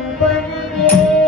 ऊपर